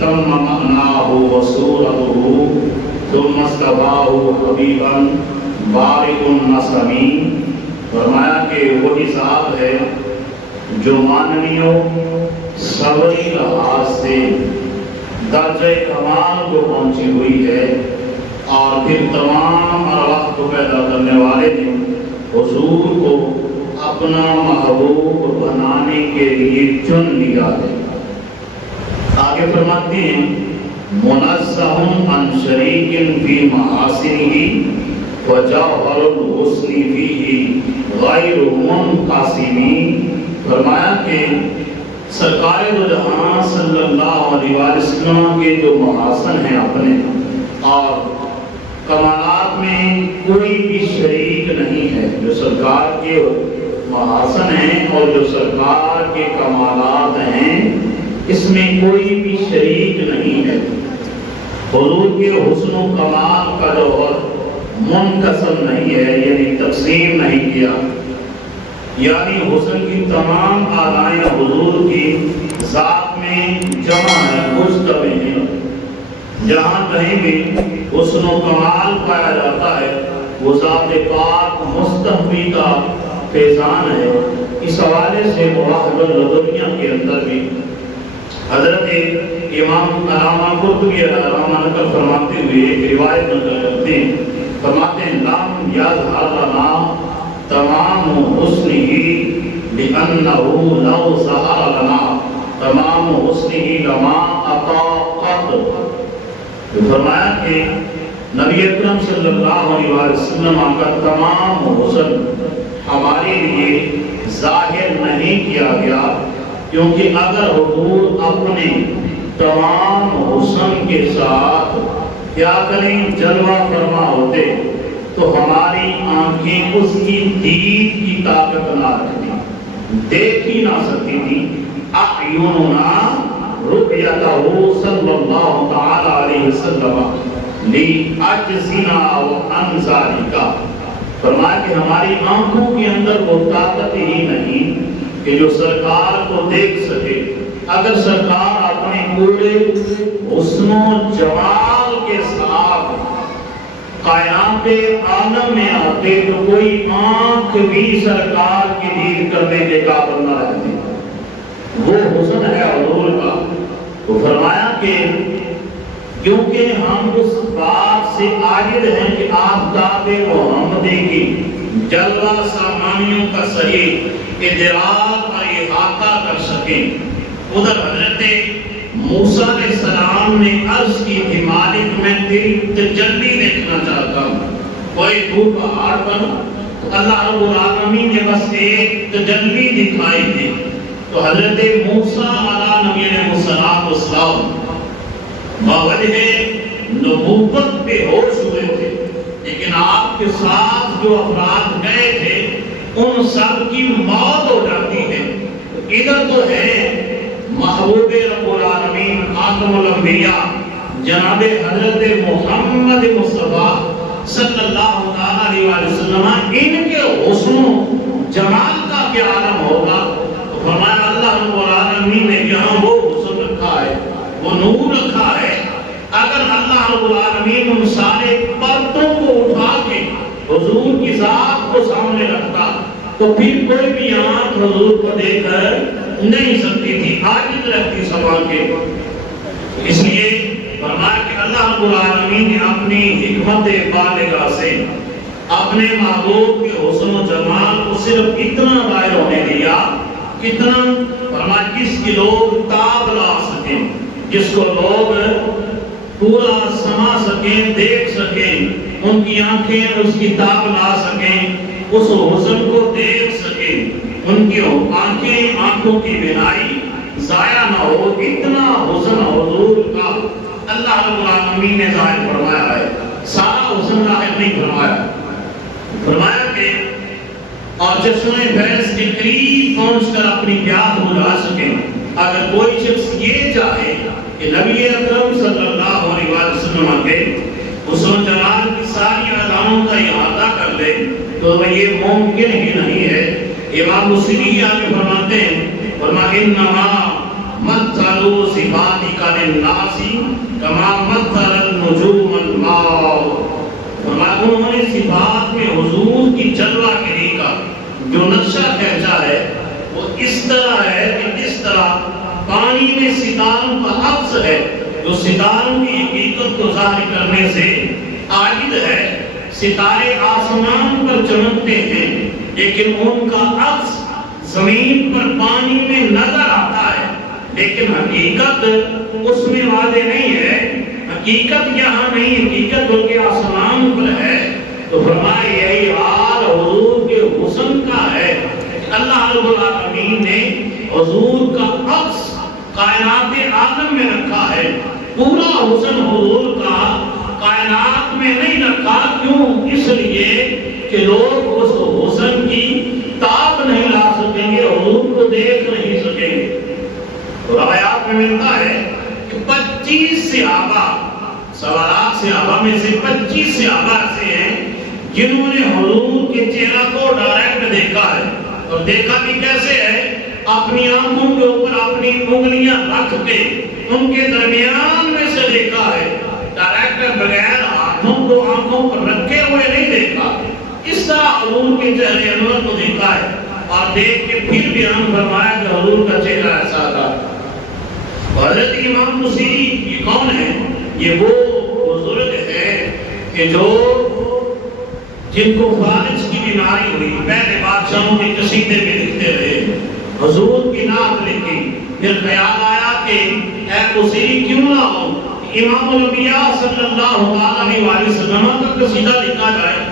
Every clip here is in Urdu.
تم معناه وصورته ثم استفاه حبیبا بارک النسمی. فرمایا کہ وہی ذات ہے جو معنویوں صبری لحاظ سے درجہ کمال کو پہنچی ہوئی ہے، اور پھر تمام ارواح کو پیدا کرنے والے نے حضور کو اپنا محبوب بنانے کے لیے چن لیا ہے. آگے فرماتے ہیں منزہ عن شریک فی محاسنہ وجوہر الحسن فیہ غیر منقسم. فرمایا کہ سرکار دو جہاں صلی اللہ علیہ وسلم کے جو محاسن ہیں اپنے اور کمالات میں کوئی بھی شریک نہیں ہے. جو سرکار کے محاسن ہیں اور جو سرکار کے کمالات ہیں اس میں کوئی بھی شریک نہیں ہے. حضور کے حسن و کمال کا جوہر منقسم نہیں ہے، یعنی تقسیم نہیں کیا، یعنی حسن کی تمام اعضائیں حضور کی ذات میں جمع ہے، مجتمع ہے. جہاں کہیں بھی حسن و کمال پایا جاتا ہے وہ ذات پاک مستحوی کا فیضان ہے. اس حوالے سے مواہب الدنیا کے اندر بھی حضرت امام علامہ قرطبی علامہ نقل فرماتے ہوئے ایک روایت نقل کرتے ہیں. فرماتے ہیں لم یظہر لنا تمام حسنہ لأنہ لو ظہر لنا تمام حسنہ لما اطاقت. فرمایا کہ نبی اکرم صلی اللہ علیہ وسلم کا تمام حسن ہمارے لیے ظاہر نہیں کیا گیا، کیونکہ اگر حضور اپنے تمام حسن کے ساتھ کیا کریں جلوہ فرما ہوتے تو ہماری آنکھیں اس کی دید کی طاقت نہ رکھتی، دیکھ ہی نہ سکتی تھی. اعیننا رؤیتہ صلی اللہ تعالی علیہ وسلم لعجزنا وعن ذلک. فرمایا کہ ہماری آنکھوں کے اندر وہ طاقت ہی نہیں کہ جو سرکار کو دیکھ سکے. اگر سرکار اپنے پورے حسن و جمال کے ساتھ کائنات عالم میں آتے تو کوئی آنکھ بھی سرکار کی دید کرنے کے قابل نہ رہتی. وہ حسن ہے حضور کا. تو فرمایا کہ کیونکہ ہم اس بات سے عاجز ہیں کہ آفتاب محمدی کی جلوہ سامانیوں کا صحیح ادراک اور احاطہ کر سکیں. ادھر حضرت موسیٰ علیہ السلام نے عرض کی تھی مالک میں تیری تجلی دیکھنا چاہتا ہوں. کوئی دور پہاڑ پر اللہ رب العالمین نے بس ایک تجلی دکھائی تھی. تو حضرت موسیٰ علیہ نبی علیہ السلام باوجہ نبوت بے ہوش ہوئے تھے، لیکن آپ کے ساتھ جو افراد گئے تھے ان سب کی موت ہو جاتی ہے. ادھر تو ہے محبوب رب العالمین خاتم الانبیاء جناب حضرت محمد مصطفیٰ صلی اللہ علیہ وسلم، ان کے حسن و جمال کا کیا عالم ہوگا. تو فرمایا اللہ رب العالمین نے یہاں وہ حسن رکھا ہے، وہ نور رکھا ہے. اگر اللہ رب العالمین ان سارے پردوں کو اٹھا کے حضور کی ذات کو سامنے رکھتا تو پھر کوئی بھی آنکھ حضور کو دیکھ کر نہیں سکتی تھی، عاجز رہتی سما کے. اس لیے فرمایا کہ اللہ رب العالمین نے اپنی حکمت بالغہ سے اپنے محبوب کے حسن و جمال کو صرف اتنا ظاہر ہونے دیا، کتنا فرمایا جس کی لوگ تاب لا سکیں، جس کو لوگ پورا سما سکیں، دیکھ سکیں، ان کی آنکھیں اس کی تاب لا سکیں، اس حسن کو دیکھ سکیں، ان کی آنکھیں آنکھوں کی بینائی ضائع نہ ہو. اتنا حسن حضور کا اللہ رب العالمین نے ظاہر فرمایا ہے. سارا حسن ظاہر نہیں فرمایا. فرمایا کہ اور چشمہ فیض کے قریب پہنچ کر اپنی پیاس بجھا سکیں. اگر کوئی شخص یہ چاہے کہ نبی اکرم صلی اللہ علیہ وسلم کے حسن و جمال کی ساری اعضاؤں کا احاطہ کر لے تو یہ ممکن ہی نہیں ہے. امام بصری آگے فرماتے ہیں فرمایا انما مثل صفاتک الناس کما مثل النجوم الماء۔ انہوں نے صفات میں حضور کی جلوہ گری کا جو نقشہ کھینچا ہے وہ اس طرح ہے کہ جس طرح پانی میں ستاروں کا عکس ہے جو ستاروں کی حقیقت کو ظاہر کرنے سے عاجز ہے۔ ستارے آسمان پر چمکتے ہیں لیکن ان کا عکس زمین پر پانی میں نظر آتا ہے، لیکن حقیقت اس میں واضح نہیں ہے۔ حقیقت یہاں نہیں، حقیقت بلکہ آسمان پر ہے۔ تو فرمایا یہی حال حضور کے حسن کا ہے۔ اللہ رب العالمین نے حضور کا عکس کائنات عالم میں رکھا ہے۔ پورا حسن حضور کا کائنات میں نہیں رکھا، کیوں؟ اس لیے کہ لوگ اس حسن کی تاب نہیں لا سکیں گے، حضور کو دیکھ نہیں سکیں گے۔ روایات میں ملتا ہے کہ 25 صحابہ، 1.25 لاکھ صحابہ میں سے 25 صحابہ ایسے ہیں جنہوں نے حضور کے چہرہ کو ڈائریکٹ دیکھا ہے، اور دیکھا بھی کیسے ہے؟ اپنی آنکھوں کے اوپر اپنی انگلیاں رکھ کے ان کے درمیان میں سے دیکھا ہے، ڈائریکٹ بغیر ہاتھوں کو آنکھوں پر رکھے ہوئے نہیں دیکھا۔ اس طرح حضور کے چہرے انور کو دیکھا ہے، اور دیکھ کے پھر بیان فرمایا کہ حضور کا چہرہ ایسا تھا۔ حضرت امام بصیری یہ کون ہے؟ یہ وہ بزرگ ہے کہ جو جن کو فالج کی بیماری ہوئی، پہلے بادشاہوں کے قصیدے میں لکھتے رہے، حضور کی نعت لکھی، پھر خیال آیا کہ اے بصیری کیوں نہ ہو امام الانبیاء صلی اللہ علیہ وسلم کا قصیدہ لکھا جائے۔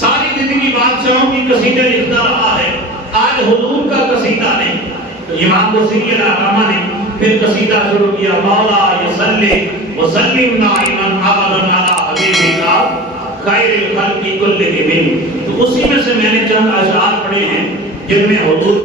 ساری زندگی بادشاہوں کی قصیدے لکھتا رہا ہے، آج حضور کا قصیدہ نہیں۔ تو امام بصیری الرحمہ نے پھر قصیدہ شروع کیا، مولا یصلی وسلم دائما ابدا علی حبیبک خیر الخلق کلہم۔ تو اسی میں سے میں نے چند اشعار پڑھے ہیں جن میں حضور